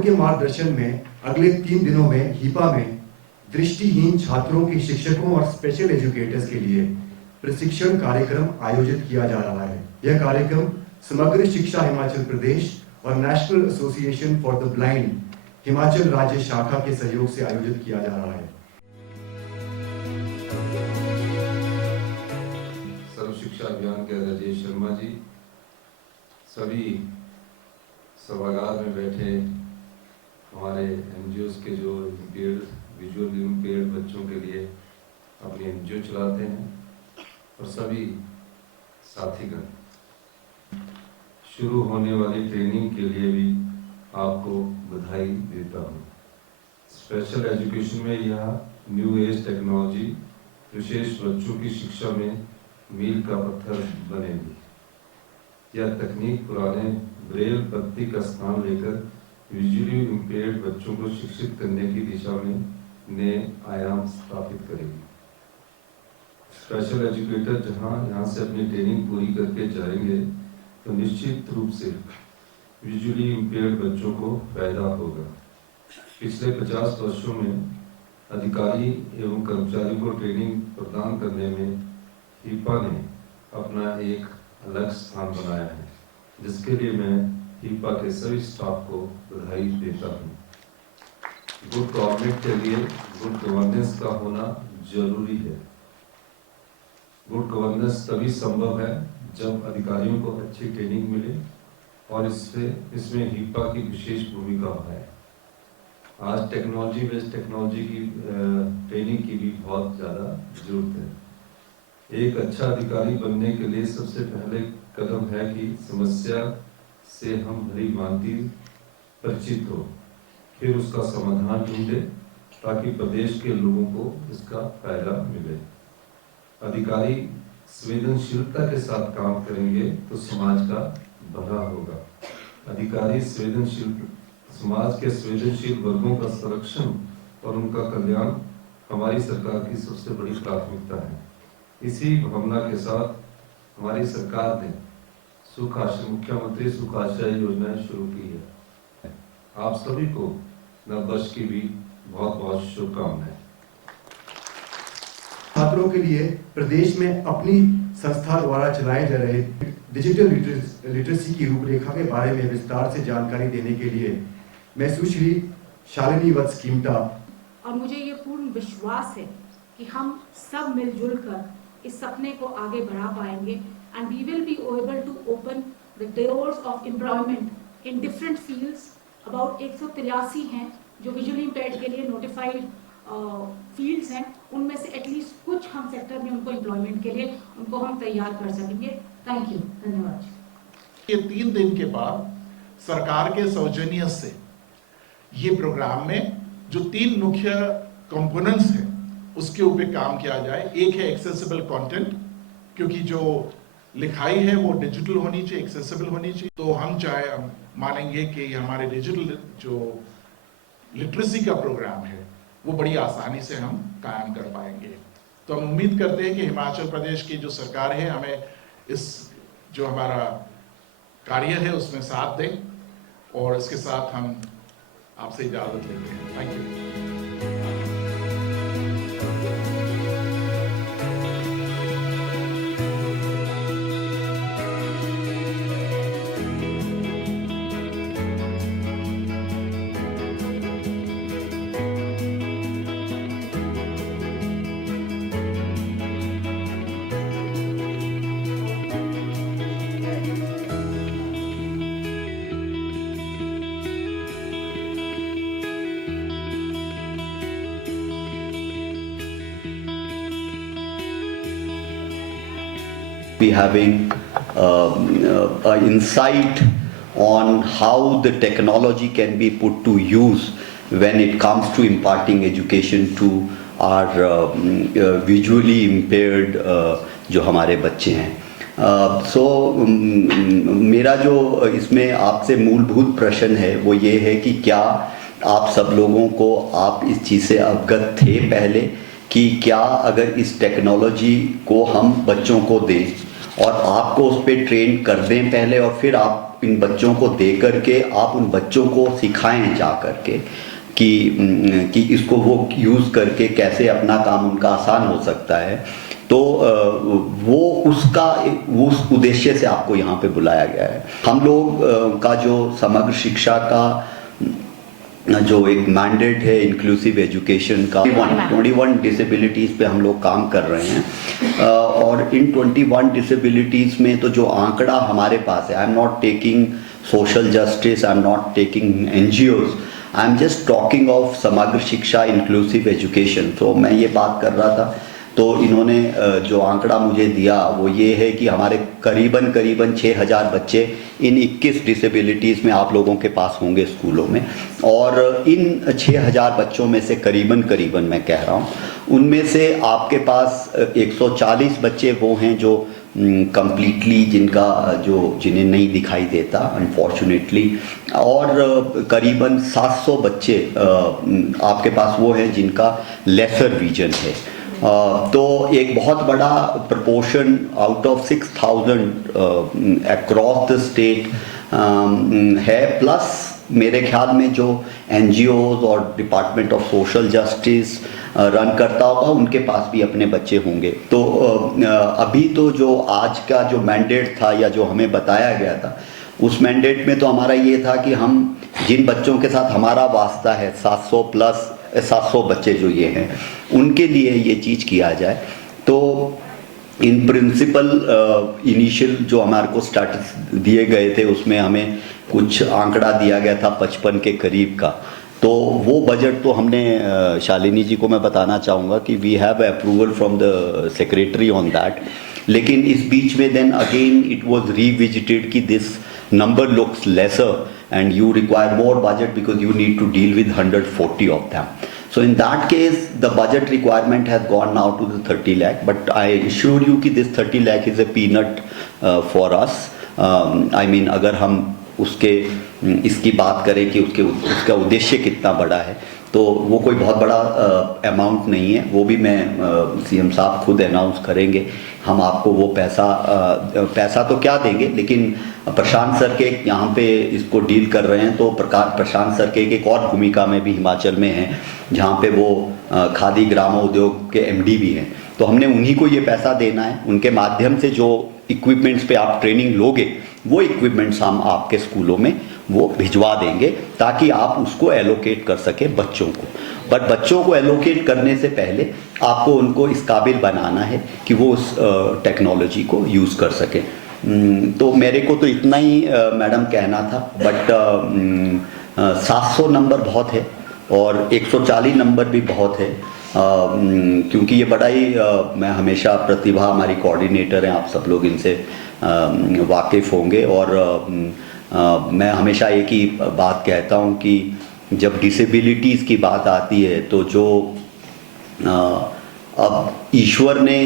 के मार्गदर्शन में अगले 3 दिनों में हिपा में दृष्टिहीन छात्रों के शिक्षकों और स्पेशल एजुकेटर्स के लिए प्रशिक्षण कार्यक्रम आयोजित किया जा रहा है। यह कार्यक्रम समग्र शिक्षा हिमाचल प्रदेश और national association for the blind Himachal राज्य शाखा के सहयोग से आयोजित किया जा रहा है। सर्व शिक्षा अभियान के राजेश शर्मा जी, सभी सभागार में बैठे हमारे एनजीओस के जो विजुअली इम्पेयर्ड बच्चों के लिए अपनी एनजीओ चलाते हैं, और सभी साथीगण, शुरू होने वाली ट्रेनिंग के लिए भी आपको बधाई देता हूँ। स्पेशल एजुकेशन में यह न्यू एज टेक्नोलॉजी विशेष बच्चों की शिक्षा में मील का पत्थर बनेगी। यह तकनीक पुराने ब्रेल पत्ती का स्थान लेकर विजुअली इम्पेयर्ड बच्चों को शिक्षित करने की दिशा में नए आयाम स्थापित करेगी। स्पेशल एजुकेटर यहाँ से अपनी ट्रेनिंग पूरी करके जाएंगे तो निश्चित रूप से विजुअली इम्पेयर्ड बच्चों को फायदा होगा। पिछले 50 वर्षों में अधिकारी एवं कर्मचारियों को ट्रेनिंग प्रदान करने में हिपा ने अपना एक अलग स्थान बनाया है, जिसके लिए मैं हिपा के सभी स्टाफ को बधाई देता हूँ। गुड गवर्नमेंट के लिए गुड गवर्नेंस का होना जरूरी है। गुड गवर्नेंस तभी संभव है जब अधिकारियों को अच्छी ट्रेनिंग मिले, और इसमें हिपा की विशेष भूमिका है। आज टेक्नोलॉजी बेस्ड टेक्नोलॉजी की ट्रेनिंग की भी बहुत ज़्यादा जरूरत है। एक अच्छा अधिकारी बनने के लिए सबसे पहले कदम है कि समस्या से हम भली भांति परिचित हो, फिर उसका समाधान ढूंढे ताकि प्रदेश के लोगों को इसका फायदा मिले। अधिकारी संवेदनशीलता के साथ काम करेंगे तो समाज का भला होगा। अधिकारी समाज के संवेदनशील वर्गों का संरक्षण और उनका कल्याण हमारी सरकार की सबसे बड़ी प्राथमिकता है। इसी भावना के साथ हमारी सरकार ने मुख्यमंत्री सुख आश्रय योजनाएं शुरू की है। आप सभी को नववर्ष की भी बहुत बहुत शुभकामनाएं। छात्रों के लिए प्रदेश में अपनी संस्था द्वारा चलाए जा रहे डिजिटल लिटरेसी की रूपरेखा के बारे में विस्तार से जानकारी देने के लिए मैं सुश्री शालिनी वत्स कीमता, और मुझे ये पूर्ण विश्वास है कि हम सब मिलजुल कर इस सपने को आगे बढ़ा पाएंगे, and we will be able to open the doors of employment in different fields. About 183 हैं जो विजुअली इम्पेयर्ड के लिए नोटिफाइड फील्ड्स हैं, उनमें से एटलीस्ट कुछ हम सेक्टर में उनको एम्प्लॉयमेंट के लिए उनको हम तैयार कर सकेंगे। थैंक यू, धन्यवाद। ये 3 दिन के बाद सरकार के सौजन्य से ये प्रोग्राम में जो 3 मुख्य कंपोनेंट्स हैं उसके ऊपर काम किया जाए। एक है एक्सेसिबल कंटेंट, क्योंकि जो लिखाई है वो डिजिटल होनी चाहिए, एक्सेसिबल होनी चाहिए। तो हम मानेंगे कि हमारे डिजिटल जो लिटरेसी का प्रोग्राम है वो बड़ी आसानी से हम कायम कर पाएंगे। तो हम उम्मीद करते हैं कि हिमाचल प्रदेश की जो सरकार है हमें इस जो हमारा कार्य है उसमें साथ दें, और इसके साथ हम आपसे इजाजत लेते हैं। Thank you. Be having an insight on how the technology can be put to use when it comes to imparting education to our visually impaired जो हमारे बच्चे हैं। सो मेरा जो इसमें आपसे मूलभूत प्रश्न है वो ये है कि क्या आप सब लोगों को आप इस चीज़ से अवगत थे पहले कि क्या अगर इस टेक्नोलॉजी को हम बच्चों को दें और आपको उस पर ट्रेन कर दें पहले, और फिर आप इन बच्चों को दे करके आप उन बच्चों को सिखाएं जा करके कि इसको वो यूज़ करके कैसे अपना काम उनका आसान हो सकता है। तो वो उस उद्देश्य से आपको यहाँ पे बुलाया गया है। हम लोग का जो समग्र शिक्षा का जो एक मैंडेट है इंक्लूसिव एजुकेशन का, 21 डिसेबिलिटीज़ पे हम लोग काम कर रहे हैं। और इन 21 डिसेबिलिटीज़ में तो जो आंकड़ा हमारे पास है, I am not taking social justice, I am not taking NGOs, I am just talking of समग्र शिक्षा इंक्लूसिव एजुकेशन। तो मैं ये बात कर रहा था, तो इन्होंने जो आंकड़ा मुझे दिया वो ये है कि हमारे करीबन 6000 बच्चे इन 21 डिसेबिलिटीज़ में आप लोगों के पास होंगे स्कूलों में। और इन 6000 बच्चों में से करीबन मैं कह रहा हूँ, उनमें से आपके पास 140 बच्चे वो हैं जो कंप्लीटली जिन्हें नहीं दिखाई देता अनफॉर्चुनेटली, और करीबन 700 बच्चे आपके पास वो हैं जिनका लेसर विजन है। तो एक बहुत बड़ा proportion out of 6000 across the state है। प्लस मेरे ख्याल में जो NGOs और department of social justice run करता होगा उनके पास भी अपने बच्चे होंगे। तो अभी तो जो आज का जो मैंडेट था या जो हमें बताया गया था, उस मैंडेट में तो हमारा ये था कि हम जिन बच्चों के साथ हमारा वास्ता है 700 बच्चे जो ये हैं, उनके लिए ये चीज़ किया जाए। तो इन प्रिंसिपल इनिशियल जो हमारे को स्टार्ट दिए गए थे उसमें हमें कुछ आंकड़ा दिया गया था 55 के करीब का। तो वो बजट तो हमने शालिनी जी को मैं बताना चाहूँगा कि we have approval from the secretary on that. लेकिन इस बीच में then again it was revisited कि this number looks lesser and you require more budget because you need to deal with 140 of them. So in that case the budget requirement has gone now to the 30 lakh, but I assure you कि this 30 lakh is a peanut for us. I mean अगर हम इसकी बात करें कि उसका उद्देश्य कितना बड़ा है, तो वो कोई बहुत बड़ा अमाउंट नहीं है। वो भी मैं CM साहब खुद अनाउंस करेंगे। हम आपको वो पैसा तो क्या देंगे, लेकिन प्रशांत सर के यहाँ पे इसको डील कर रहे हैं। तो प्रशांत सर के एक और भूमिका में भी हिमाचल में हैं, जहाँ पे वो खादी ग्रामोद्योग के MD भी हैं। तो हमने उन्हीं को ये पैसा देना है। उनके माध्यम से जो इक्विपमेंट्स पे आप ट्रेनिंग लोगे, वो इक्विपमेंट्स हम आपके स्कूलों में वो भिजवा देंगे ताकि आप उसको एलोकेट कर सकें बच्चों को। बट बच्चों को एलोकेट करने से पहले आपको उनको इस काबिल बनाना है कि वो उस टेक्नोलॉजी को यूज़ कर सकें। तो मेरे को तो इतना ही मैडम कहना था। बट 700 नंबर बहुत है और 140 नंबर भी बहुत है, क्योंकि ये बड़ा ही मैं हमेशा प्रतिभा हमारी कोऑर्डिनेटर हैं, आप सब लोग इनसे वाकिफ़ होंगे। और मैं हमेशा एक ही बात कहता हूँ कि जब डिसेबिलिटीज़ की बात आती है तो जो अब ईश्वर ने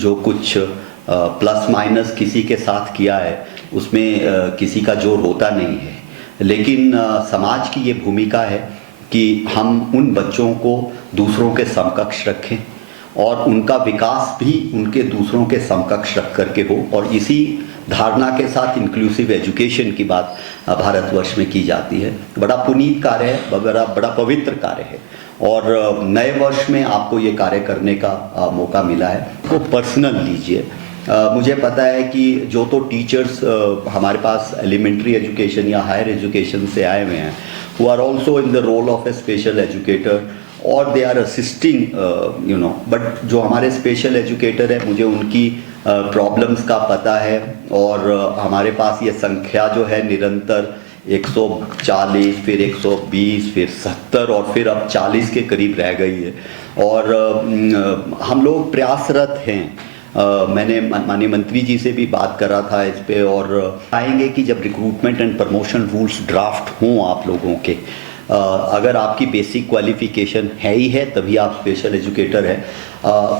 जो कुछ प्लस माइनस किसी के साथ किया है उसमें किसी का जोर होता नहीं है, लेकिन समाज की ये भूमिका है कि हम उन बच्चों को दूसरों के समकक्ष रखें और उनका विकास भी उनके दूसरों के समकक्ष रख करके हो। और इसी धारणा के साथ इंक्लूसिव एजुकेशन की बात भारतवर्ष में की जाती है। बड़ा पुनीत कार्य है, बड़ा पवित्र कार्य है, और नए वर्ष में आपको ये कार्य करने का मौका मिला है। तो पर्सनल लीजिए। मुझे पता है कि जो तो टीचर्स हमारे पास एलिमेंट्री एजुकेशन या हायर एजुकेशन से आए हुए हैं, who are also in the role of a special educator or they are assisting but जो हमारे स्पेशल एजुकेटर है, मुझे उनकी प्रॉब्लम्स का पता है। और हमारे पास ये संख्या जो है निरंतर 140, फिर 120, फिर 70 और फिर अब 40 के करीब रह गई है। और हम लोग प्रयासरत हैं। मैंने माननीय मंत्री जी से भी बात कर रहा था इस पे, और आएंगे कि जब recruitment and promotion rules draft हों आप लोगों के, अगर आपकी बेसिक क्वालिफिकेशन है ही है तभी आप स्पेशल एजुकेटर हैं,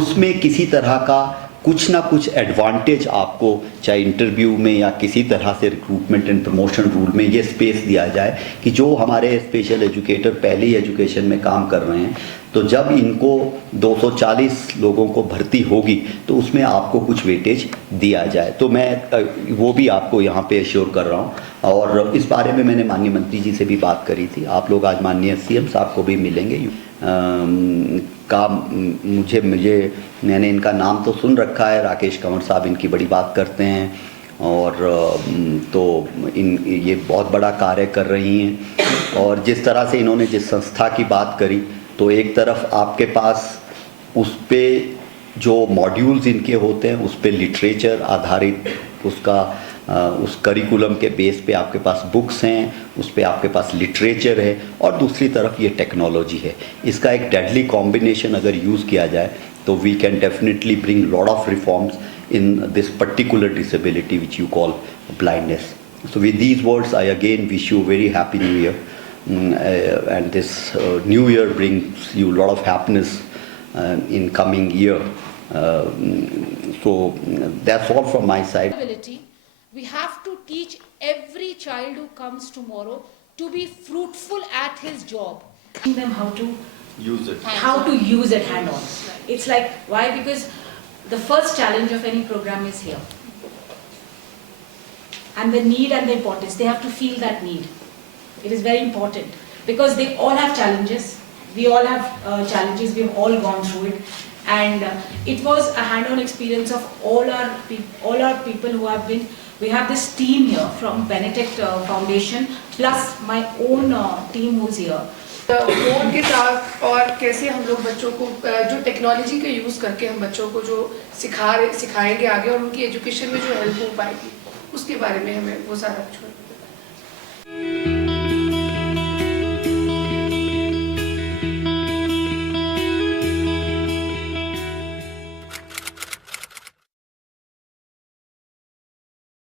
उसमें किसी तरह का कुछ ना कुछ एडवांटेज आपको चाहे इंटरव्यू में या किसी तरह से रिक्रूटमेंट एंड प्रमोशन रूल में ये स्पेस दिया जाए कि जो हमारे स्पेशल एजुकेटर पहले ही एजुकेशन में काम कर रहे हैं तो तो जब इनको 240 लोगों को भर्ती होगी तो उसमें आपको कुछ वेटेज दिया जाए। तो मैं वो भी आपको यहाँ पे एश्योर कर रहा हूँ। और इस बारे में मैंने माननीय मंत्री जी से भी बात करी थी। आप लोग आज माननीय सीएम साहब को भी मिलेंगे। मैंने इनका नाम तो सुन रखा है, राकेश कंवर साहब इनकी बड़ी बात करते हैं और तो ये बहुत बड़ा कार्य कर रही हैं। और जिस तरह से इन्होंने जिस संस्था की बात करी, तो एक तरफ आपके पास उस पे जो मॉड्यूल्स इनके होते हैं उस पे लिटरेचर आधारित उस करिकुलम के बेस पे आपके पास बुक्स हैं, उस पे आपके पास लिटरेचर है और दूसरी तरफ ये टेक्नोलॉजी है। इसका एक डेडली कॉम्बिनेशन अगर यूज़ किया जाए तो we can definitely bring lot of reforms in this particular disability which you call blindness. So with these words, I again wish you a very happy new year, and this new year brings you a lot of happiness in coming year. So that's all from my side. We have to teach every child who comes tomorrow to be fruitful at his job. Teaching them how to Use it. hand-on. It's like, why? Because the first challenge of any program is here. And the need and the importance, they have to feel that need. It is very important because they all have challenges. We all have challenges, we've all gone through it. And it was a hand-on experience of all our people who have been. We have this team here from Benedict Foundation, plus my own team who's here. Phone के साथ और कैसे हम लोग बच्चों को जो technology का यूज़ करके हम बच्चों को जो सिखाएंगे आगे और उनकी एजुकेशन में जो हेल्प हो पाएगी उसके बारे में हमें वो सारा कुछ